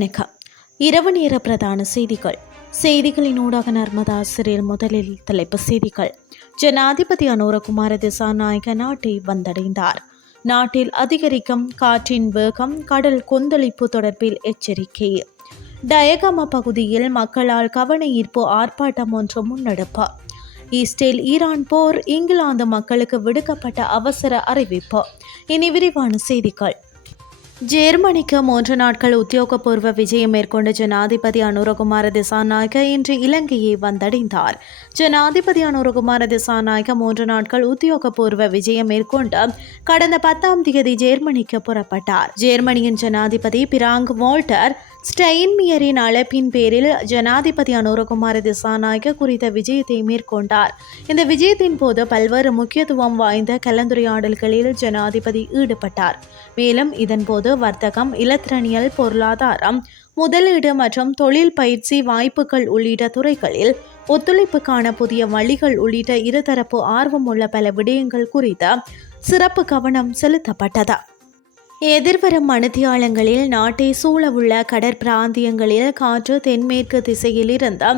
வணக்கம். இரவு நேர பிரதான செய்திகள். செய்திகளின் ஊடாக நர்மதா ஆசிரியர் முதலில் தலைப்பு செய்திகள். ஜனாதிபதி அனுரகுமார திசாநாயக நாட்டை வந்தடைந்தார். நாட்டில் அதிகரிக்கும் காற்றின் வேகம் கடல் கொந்தளிப்பு தொடர்பில் எச்சரிக்கை. டயகம பகுதியில் மக்களால் கவன ஈர்ப்பு ஆர்ப்பாட்டம் ஒன்று முன்னெடுப்பு. ஈஸ்டில் ஈரான் போர் இங்கிலாந்து மக்களுக்கு விடுக்கப்பட்ட அவசர அறிவிப்பு. இனி விரிவான செய்திகள். ஜெர்மனிக்கு மூன்று நாட்கள் உத்தியோகபூர்வ விஜயம் மேற்கொண்ட ஜனாதிபதி அனுரகுமார திசாநாயக இன்று இலங்கையை வந்தடைந்தார். ஜனாதிபதி அனுரகுமார திசாநாயக மூன்று நாட்கள் உத்தியோகபூர்வ விஜயம் மேற்கொண்டு கடந்த பத்தாம் தேதி ஜெர்மனிக்கு புறப்பட்டார். ஜெர்மனியின் ஜனாதிபதி பிராங்க் வால்டர் ஸ்டெயின்மியரின் அழைப்பின் பேரில் ஜனாதிபதி அனுரகுமார திசாநாயக குறித்த விஜயத்தை மேற்கொண்டார். இந்த விஜயத்தின் போது பல்வேறு முக்கியத்துவம் வாய்ந்த கலந்துரையாடல்களில் ஜனாதிபதி ஈடுபட்டார். மேலும் இதன்போது வர்த்தகம் இலத்திரனியல் பொருளாதாரம் முதலீடு மற்றும் தொழில் பயிற்சி வாய்ப்புகள் உள்ளிட்ட துறைகளில் ஒத்துழைப்புக்கான புதிய வழிகள் உள்ளிட்ட இருதரப்பு ஆர்வமுள்ள பல விடயங்கள் குறித்த சிறப்பு கவனம் செலுத்தப்பட்டது. எதிர்வரும் மணித்தியாலங்களில் நாட்டை சூழவுள்ள கடற்பிராந்தியங்களில் காற்று தென்மேற்கு திசையில் இருந்து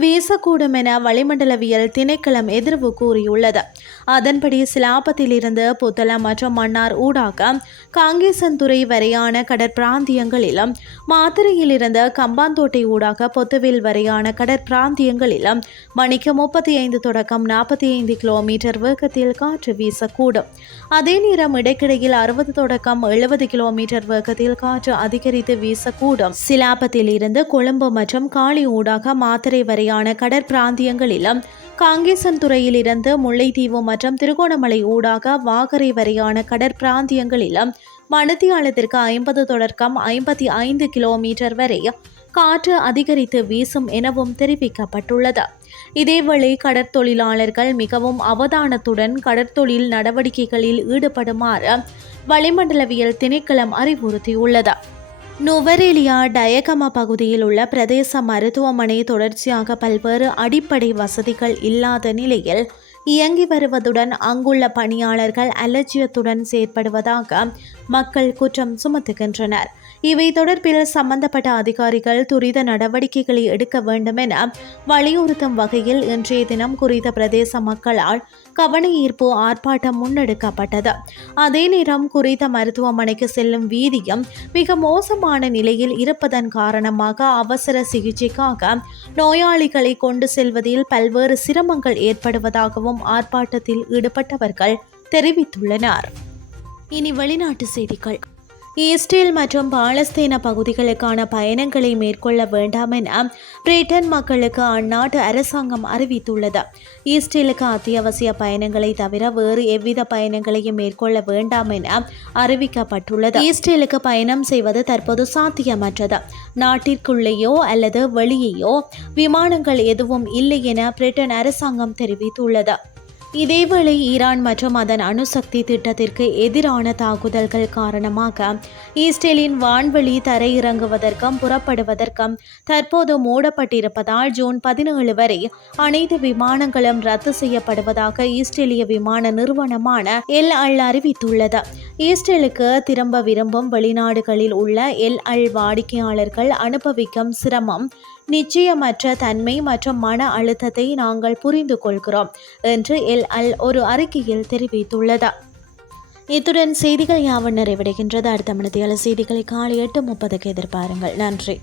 வீசக்கூடும் என வளிமண்டலவியல் திணைக்களம் எதிர்வு கூறியுள்ளது. அதன்படி சிலாபத்திலிருந்து புத்தளம் மற்றும் மன்னார் ஊடாக காங்கேசன்துறை வரையான கடற்பிராந்தியங்களிலும் மாத்திரையிலிருந்து கம்பாந்தோட்டை ஊடாக பொத்துவில் வரையான கடற்பிராந்தியங்களிலும் மணிக்கு முப்பத்தி ஐந்து தொடக்கம் நாற்பத்தி ஐந்து கிலோமீட்டர் வேகத்தில் காற்று வீசக்கூடும். அதே நேரம் இடைக்கிடையில் அறுபது தொடக்கம் எழுபது கிலோமீட்டர் வேகத்தில் காற்று அதிகரித்து வீசக்கூடும். சிலாபத்தில் இருந்து கொழும்பு மற்றும் காளி ஊடாக மாத்திரை வரையான கடற்பிராந்தியங்களிலும் காங்கேசன் துறையிலிருந்து முல்லைத்தீவு மற்றும் திருகோணமலை ஊடாக வாகரை வரையான கடற்பிராந்தியங்களிலும் மணித்தியாலத்திற்கு ஐம்பது தொடர்க்கம் ஐம்பத்தி ஐந்து கிலோமீட்டர் வரை காற்று அதிகரித்து வீசும் எனவும் தெரிவிக்கப்பட்டுள்ளது. இதேவேளை கடற்தொழிலாளர்கள் மிகவும் அவதானத்துடன் கடற்தொழில் நடவடிக்கைகளில் ஈடுபடுமாறு வளிமண்டலவியல் திணைக்களம் அறிவுறுத்தியுள்ளது. நுவரெலியா டயகமா பகுதியில் உள்ள பிரதேச மருத்துவமனை தொடர்ச்சியாக பல்வேறு அடிப்படை வசதிகள் இல்லாத நிலையில் இயங்கி வருவதுடன் அங்குள்ள பணியாளர்கள் அலட்சியத்துடன் செயற்படுவதாக மக்கள் குற்றம் சுமத்துகின்றனர். இவை தொடர்பில் சம்பந்தப்பட்ட அதிகாரிகள் துரித நடவடிக்கைகளை எடுக்க வேண்டும் என வலியுறுத்தும் வகையில் இன்றைய தினம் குறித்த பிரதேச மக்களால் கவன ஈர்ப்பு ஆர்ப்பாட்டம் முன்னெடுக்கப்பட்டது. அதே நேரம் குறித்த மருத்துவமனைக்கு செல்லும் வீதியும் மிக மோசமான நிலையில் இருப்பதன் காரணமாக அவசர சிகிச்சைக்காக நோயாளிகளை கொண்டு செல்வதில் பல்வேறு சிரமங்கள் ஏற்படுவதாகவும் ஆர்ப்பாட்டத்தில் ஈடுபட்டவர்கள் தெரிவித்துள்ளனர். இனி வெளிநாட்டு செய்திகள். இஸ்ரேல் மற்றும் பாலஸ்தீன பகுதிகளுக்கான பயணங்களை மேற்கொள்ள வேண்டாம் என பிரிட்டன் மக்களுக்கு அந்நாட்டு அரசாங்கம் அறிவித்துள்ளது. இஸ்ரேலுக்கு அத்தியாவசிய பயணங்களை தவிர வேறு எவ்வித பயணங்களையும் மேற்கொள்ள வேண்டாம் என அறிவிக்கப்பட்டுள்ளது. இஸ்ரேலுக்கு பயணம் செய்வது தற்போது சாத்தியமற்றது. நாட்டிற்குள்ளேயோ அல்லது வெளியேயோ விமானங்கள் எதுவும் இல்லை என பிரிட்டன் அரசாங்கம் தெரிவித்துள்ளது. இதேவேளை ஈரான் மற்றும் அதன் அணுசக்தி திட்டத்திற்கு எதிரான தாக்குதல்கள் காரணமாக ஈஸ்ரேலின் வான்வெளி தரையிறங்குவதற்கும் புறப்படுவதற்கும் தற்போது மூடப்பட்டிருப்பதால் ஜூன் பதினேழு வரை அனைத்து விமானங்களும் ரத்து செய்யப்படுவதாக ஈஸ்ரேலிய விமான நிறுவனமான எல் அல் அறிவித்துள்ளது. ஈஸ்ரேலுக்கு திரும்ப விரும்பும் வெளிநாடுகளில் உள்ள எல் அல் வாடிக்கையாளர்கள் அனுபவிக்கும் சிரமம் நிச்சயமற்ற தன்மை மற்றும் மன அழுத்தத்தை நாங்கள் புரிந்து கொள்கிறோம் என்று எல் அல் ஒரு அறிக்கையில் தெரிவித்துள்ளது. இத்துடன் செய்திகள் யாவும் நிறைவடைகின்றது. அடுத்த மனதியால் செய்திகளை காலை எட்டு முப்பதுக்கு எதிர்பாருங்கள். நன்றி.